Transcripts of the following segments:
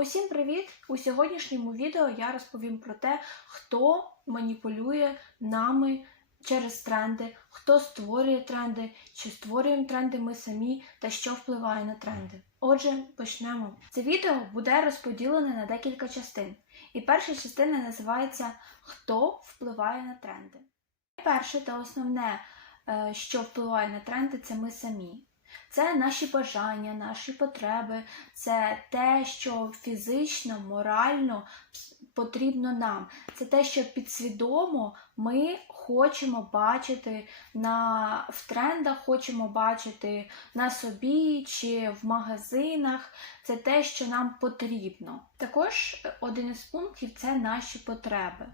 Усім привіт! У сьогоднішньому відео я розповім про те, хто маніпулює нами через тренди, хто створює тренди, чи створюємо тренди ми самі та що впливає на тренди. Отже, почнемо. Це відео буде розподілене на декілька частин. І перша частина називається Хто впливає на тренди. Перше та основне, е, що впливає на тренди, це ми самі. Це наші бажання, наші потреби, це те, що фізично, морально потрібно нам. Це те, що підсвідомо ми хочемо бачити на, в трендах, хочемо бачити на собі чи в магазинах. Це те, що нам потрібно. Також один із пунктів це наші потреби.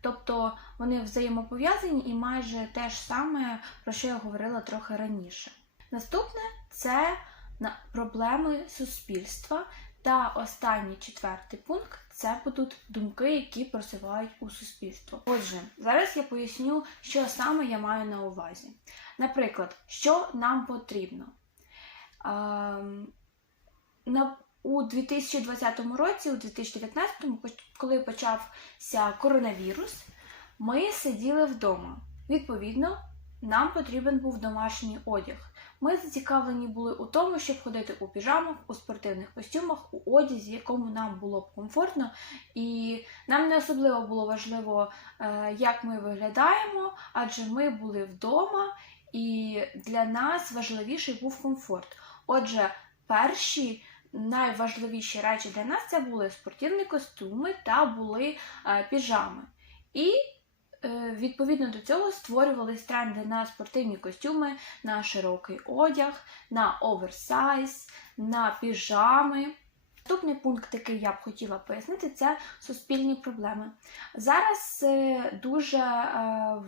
Тобто вони взаємопов'язані і майже те ж саме, про що я говорила трохи раніше. Наступне це проблеми суспільства. Та останній четвертий пункт це будуть думки, які просувають у суспільство. Отже, зараз я поясню, що саме я маю на увазі. Наприклад, що нам потрібно. Ем, у 2020 році, у 2019, поч- коли почався коронавірус, ми сиділи вдома. Відповідно, нам потрібен був домашній одяг. Ми зацікавлені були у тому, щоб ходити у піжамах, у спортивних костюмах, у одязі, якому нам було б комфортно, і нам не особливо було важливо, е, як ми виглядаємо, адже ми були вдома, і для нас важливіший був комфорт. Отже, перші найважливіші речі для нас це були спортивні костюми та були е, піжами. І Відповідно до цього створювались тренди на спортивні костюми, на широкий одяг, на оверсайз, на піжами. Наступний пункт, який я б хотіла пояснити, це суспільні проблеми. Зараз е, дуже е,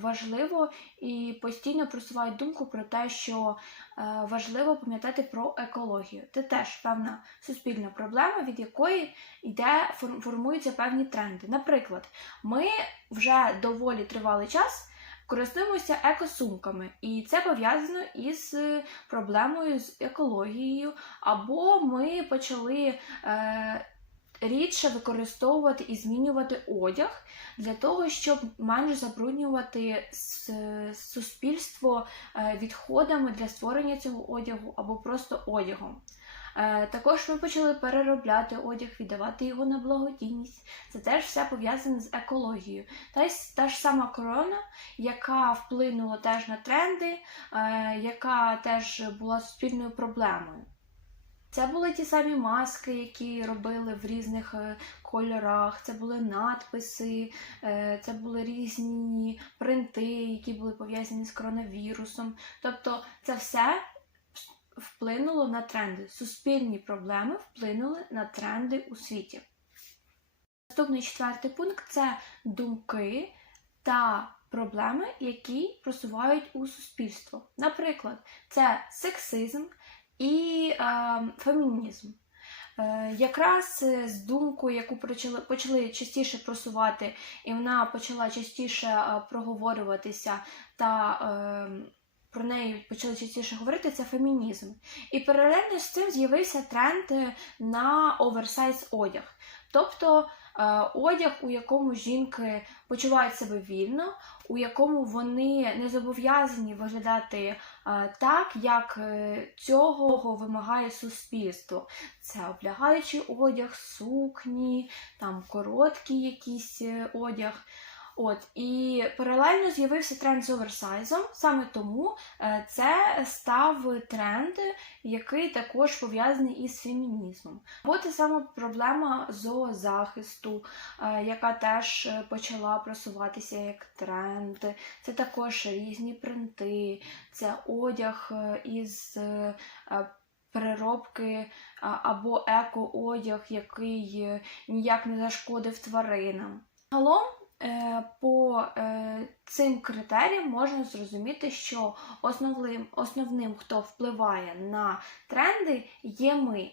важливо і постійно просувають думку про те, що е, важливо пам'ятати про екологію. Це теж певна суспільна проблема, від якої йде формуються певні тренди. Наприклад, ми вже доволі тривалий час користуємося екосумками, і це пов'язано із е, проблемою з екологією, або ми почали е, рідше використовувати і змінювати одяг для того, щоб менш забруднювати суспільство е, відходами для створення цього одягу або просто одягом. Е, Також ми почали переробляти одяг, віддавати його на благодійність. Це теж все пов'язане з екологією. Та, та ж сама корона, яка вплинула теж на тренди, е, яка теж була суспільною проблемою. Це були ті самі маски, які робили в різних е, кольорах, це були надписи, е, це були різні принти, які були пов'язані з коронавірусом. Тобто це все вплинуло на тренди. Суспільні проблеми вплинули на тренди у світі. Наступний четвертий пункт це думки та проблеми, які просувають у суспільство. Наприклад, це сексизм і е, фемінізм. Е, Якраз е, з думкою, яку почали, почали частіше просувати, і вона почала частіше е, проговорюватися та е, про неї почали частіше говорити, це фемінізм. І паралельно з цим з'явився тренд е, на оверсайз одяг. Тобто одяг, у якому жінки почувають себе вільно, у якому вони не зобов'язані виглядати е, так, як е, цього вимагає суспільство. Це облягаючий одяг, сукні, там короткий якийсь е, одяг. От і паралельно з'явився тренд з оверсайзом. Саме тому е, це став тренд, який також пов'язаний із фемінізмом. Або те саме проблема зоозахисту, е, яка теж е, почала просуватися як тренд. Це також різні принти, це одяг із переробки або еко-одяг, який ніяк не зашкодив тваринам. Загалом, е, по е, цим критеріям можна зрозуміти, що основним, основним, хто впливає на тренди, є ми.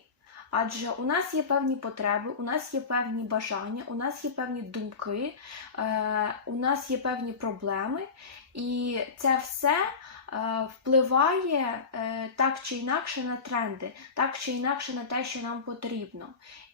Адже у нас є певні потреби, у нас є певні бажання, у нас є певні думки, е, у нас є певні проблеми, і це все е, впливає е, так чи інакше на тренди, так чи інакше на те, що нам потрібно.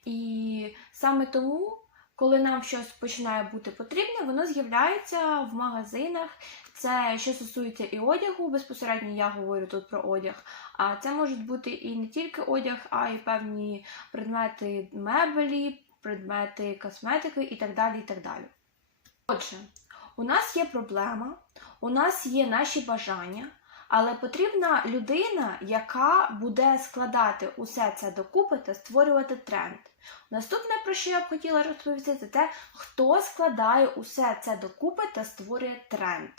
І саме тому, коли нам щось починає бути потрібне, воно з'являється в магазинах. Це що стосується і одягу, безпосередньо я говорю тут про одяг. А це можуть бути і не тільки одяг, а й певні предмети меблі, предмети косметики і так далі. і так далі. Отже, у нас є проблема, у нас є наші бажання, але потрібна людина, яка буде складати усе це докупи та створювати тренд. Наступне, про що я б хотіла розповісти, це те, хто складає усе це докупи та створює тренд.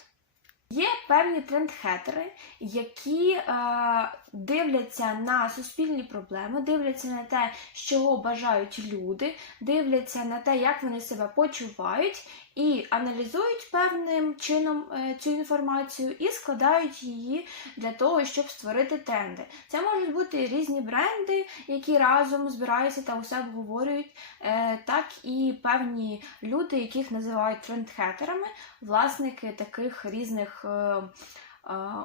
Є певні трендхетери, які е, дивляться на суспільні проблеми, дивляться на те, що бажають люди, дивляться на те, як вони себе почувають, і аналізують певним чином е, цю інформацію і складають її для того, щоб створити тренди. Це можуть бути різні бренди, які разом збираються та усе обговорюють, е, так і певні люди, яких називають трендхетерами, власники таких різних е,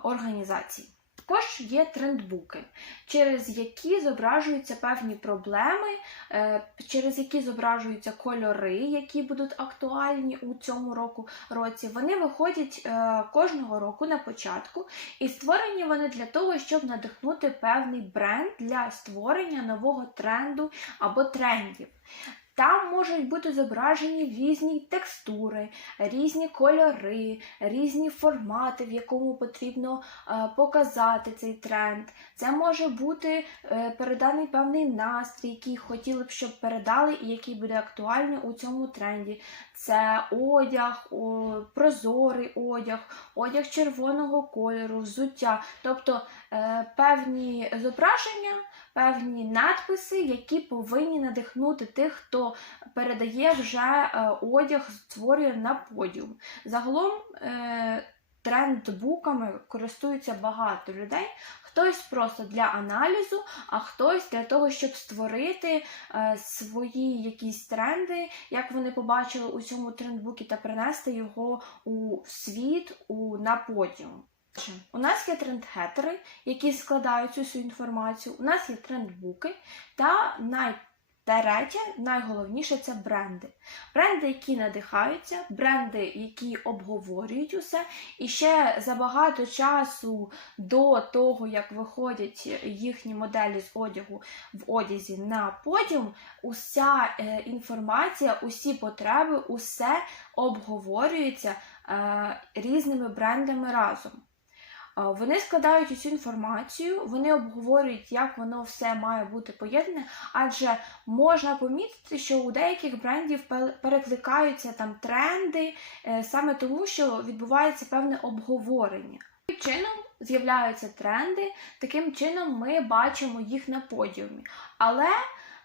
організацій. Також є трендбуки, через які зображуються певні проблеми, е, через які зображуються кольори, які будуть актуальні у цьому року році. Вони виходять е, кожного року на початку, і створені вони для того, щоб надихнути певний бренд для створення нового тренду або трендів. Там можуть бути зображені різні текстури, різні кольори, різні формати, в якому потрібно е, показати цей тренд. Це може бути е, переданий певний настрій, який хотіли б, щоб передали, і який буде актуальний у цьому тренді. Це одяг, прозорий одяг, одяг червоного кольору, взуття, тобто е, певні зображення, певні надписи, які повинні надихнути тих, хто передає вже е, одяг, створює на подіум. Загалом е, трендбуками користуються багато людей. Хтось просто для аналізу, а хтось для того, щоб створити е, свої якісь тренди, як вони побачили у цьому трендбукі, та принести його у світ у, на подіум. У нас є трендхетери, які складають цю всю інформацію. У нас є трендбуки, та найтретє, найголовніше це бренди. Бренди, які надихаються, бренди, які обговорюють усе. І ще за багато часу до того, як виходять їхні моделі з одягу в одязі на подіум, уся е, інформація, усі потреби, усе обговорюється е, різними брендами разом. Вони складають усю інформацію, вони обговорюють, як воно все має бути поєднане, адже можна помітити, що у деяких брендів перекликаються там тренди, е, саме тому, що відбувається певне обговорення. Таким чином з'являються тренди, таким чином ми бачимо їх на подіумі. Але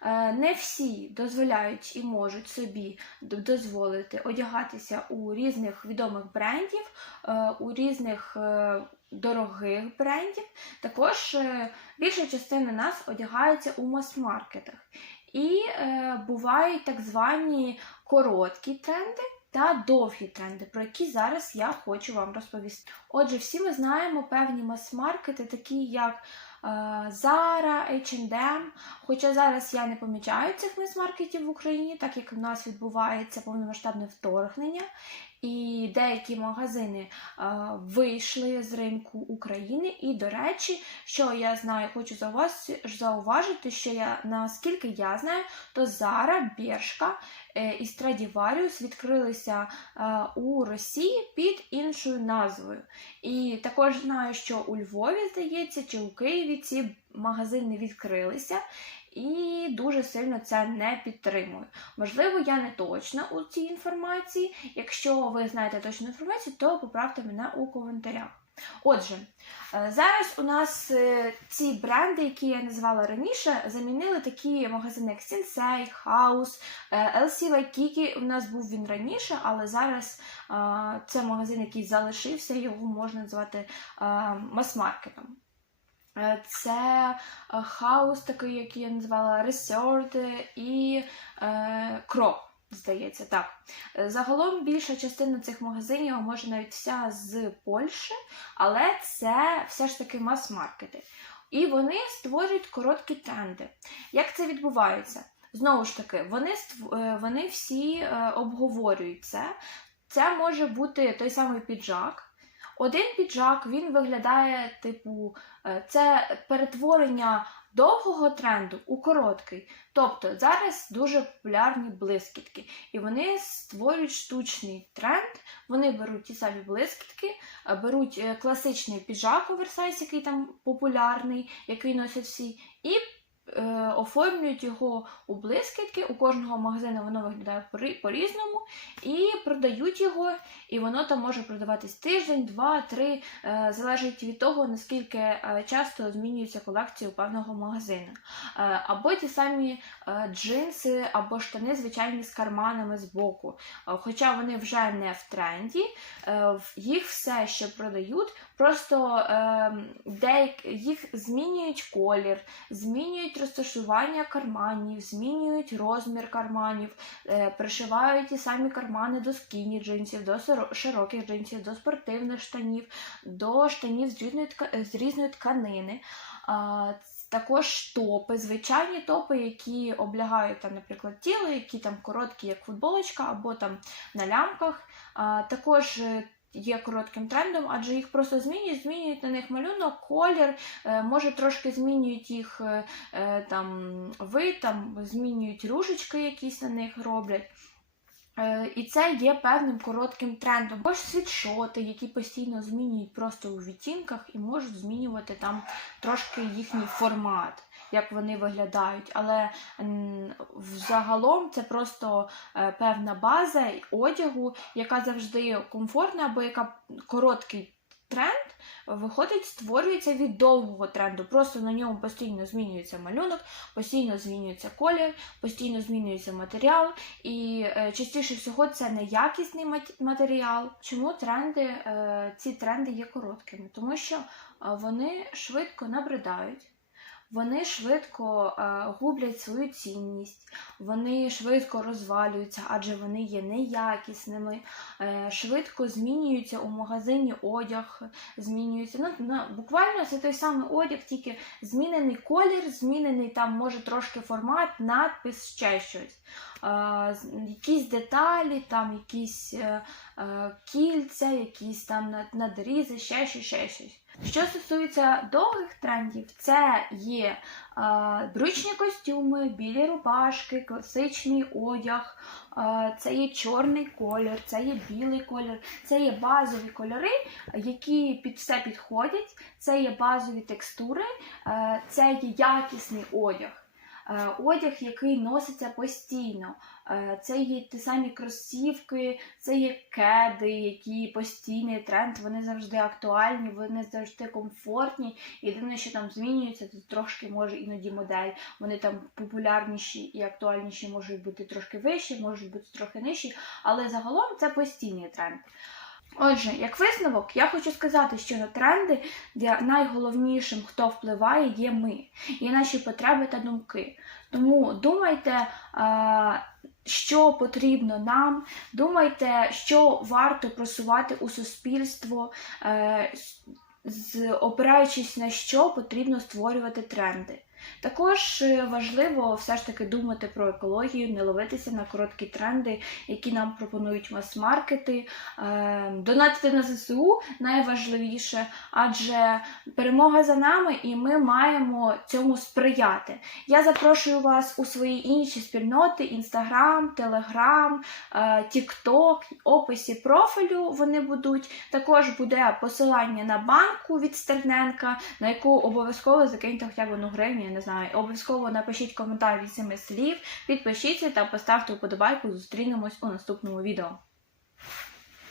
е, не всі дозволяють і можуть собі дозволити одягатися у різних відомих брендів, е, у різних дорогих брендів. Також е, більша частина нас одягається у мас-маркетах. І е, бувають так звані короткі тренди та довгі тренди, про які зараз я хочу вам розповісти. Отже, всі ми знаємо певні мас-маркети, такі як е, Zara, H&M, Хоча зараз я не помічаю цих мас-маркетів в Україні, так як в нас відбувається повномасштабне вторгнення, і деякі магазини а, вийшли з ринку України. І, до речі, що я знаю, хочу за вас зауважити, що я наскільки я знаю, то Зара, Бершка і Страдіваріус відкрилися а, у Росії під іншою назвою. І також знаю, що у Львові, здається, чи у Києві ці магазини відкрилися і дуже сильно це не підтримую. Можливо, я не точна у цій інформації. Якщо ви знаєте точну інформацію, то поправте мене у коментарях. Отже, е, зараз у нас е, ці бренди, які я назвала раніше, замінили такі магазини, як Sensei, House, LC Waikiki. У нас був він раніше, але зараз це магазин, який залишився, його можна назвати мас-маркетом. Е, це е, хаус, такий, який я назвала Resort і е, Кро, здається, так. Загалом більша частина цих магазинів, може навіть вся з Польщі, але це все ж таки мас-маркети. І вони створюють короткі тренди. Як це відбувається? Знову ж таки, вони, е, вони всі е, обговорюють це. Це може бути той самий піджак. Один піджак він виглядає, типу, е, це перетворення довгого тренду у короткий. Тобто зараз дуже популярні блискітки, і вони створюють штучний тренд. Вони беруть ті самі блискітки, е, беруть е, класичний піджак оверсайз, який там популярний, який носять всі, і е, оформлюють його у блискітки. У кожного магазину воно виглядає по-різному, і продають його, і воно там може продаватись тиждень, два, три, е, залежить від того, наскільки е, часто змінюється колекція у певного магазину. Е, або ті самі е, джинси, або штани, звичайні з карманами збоку. Е, Хоча вони вже не в тренді, е, їх все ще продають, просто е, деяк, їх змінюють колір, змінюють розташування карманів, змінюють розмір карманів, е, пришивають ті самі кармани до скіні джинсів, до широких джинсів, до спортивних штанів, до штанів з різної, тка- з різної тканини. Також топи, звичайні топи, які облягають там, наприклад, тіло, які там короткі, як футболочка, або там на лямках. А, також е, є коротким трендом, адже їх просто змінюють, змінюють на них малюнок, колір, е, може трошки змінюють їх е, е, там вид, там змінюють ружечки якісь на них роблять. І це є певним коротким трендом. Або ж світшоти, які постійно змінюють просто у відтінках і можуть змінювати там трошки їхній формат, як вони виглядають. Але взагалом це просто е, певна база одягу, яка завжди комфортна, або яка короткий тренд виходить, створюється від довгого тренду. Просто на ньому постійно змінюється малюнок, постійно змінюється колір, постійно змінюється матеріал, і е, частіше всього це неякісний мат- матеріал. Чому тренди, е, ці тренди є короткими? Тому що вони швидко набридають. Вони швидко е, гублять свою цінність, вони швидко розвалюються, адже вони є неякісними, е, швидко змінюються у магазині одяг, змінюється. Ну, на, буквально це той самий одяг, тільки змінений колір, змінений там може трошки формат, надпис, ще щось. Е, якісь деталі, там якісь кільця, якісь там надрізи, ще щось, ще щось. Що стосується довгих трендів, це є е, брючні костюми, білі рубашки, класичний одяг, е, це є чорний колір, це є білий колір, це є базові кольори, які під все підходять, це є базові текстури, е, це є якісний одяг. Е, Одяг, який носиться постійно. Е, Це є ті самі кросівки, це є кеди, які постійний тренд, вони завжди актуальні, вони завжди комфортні. Єдине, що там змінюється, це трошки може іноді модель. Вони там популярніші і актуальніші можуть бути трошки вищі, можуть бути трохи нижчі, але загалом це постійний тренд. Отже, як висновок, я хочу сказати, що на тренди для найголовнішим, хто впливає, є ми, є наші потреби та думки. Тому думайте, що потрібно нам, думайте, що варто просувати у суспільство, е, опираючись на що потрібно створювати тренди. Також е, важливо все ж таки думати про екологію, не ловитися на короткі тренди, які нам пропонують мас-маркети, е, донатити на ЗСУ найважливіше, адже перемога за нами, і ми маємо цьому сприяти. Я запрошую вас у свої інші спільноти: Інстаграм, Телеграм, Тікток, описі профілю вони будуть. Також буде посилання на банку від Стерненка, на яку обов'язково закиньте хоча б одну гривню, не знаю. Обов'язково напишіть коментар від цими слів, підпишіться та поставте вподобайку. Зустрінемось у наступному відео.